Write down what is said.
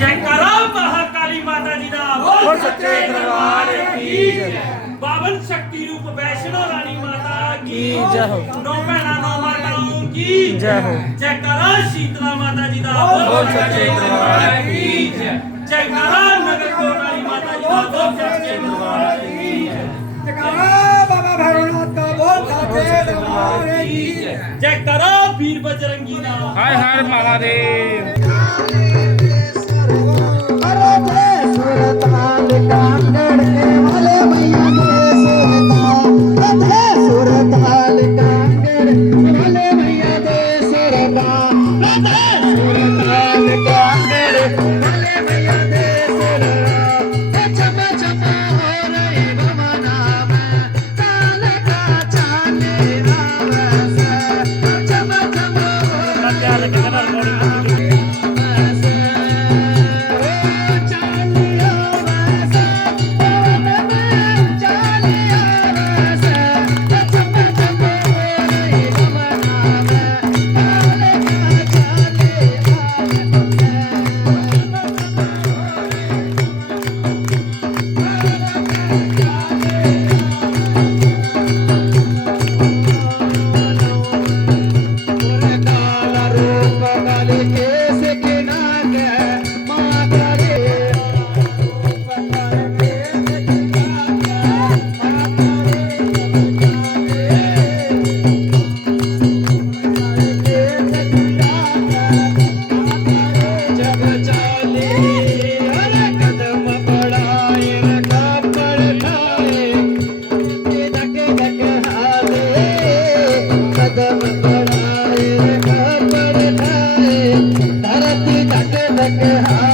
जयकारा महाकाली माता जी दा बोल सच्चे दरबार की जय। बावन शक्ति रूप वैष्णो रानी माता की जय हो। नौ भैणा नौ माताओं की जय हो। जयकारा शीतला माता जी दा बोल सच्चे दरबार की जय। जयकारा नगर कोट वाली माता जी दा बोल सच्चे दरबार की जय। जयकारा बाबा भैरवनाथ का बोल सच्चे दरबार की जय। जयकारा वीर बजरंगी दा हर हर महादेव। सुरताल कांगड़ के वाले मैया के सुरताल कांगड़ वाले मैया दे सुरताल कांगड़ वाले मैया दे सुरताल चमा चमा हो रही भवना में ताल का चाले रावसा चमा चमा हो धरती धक धक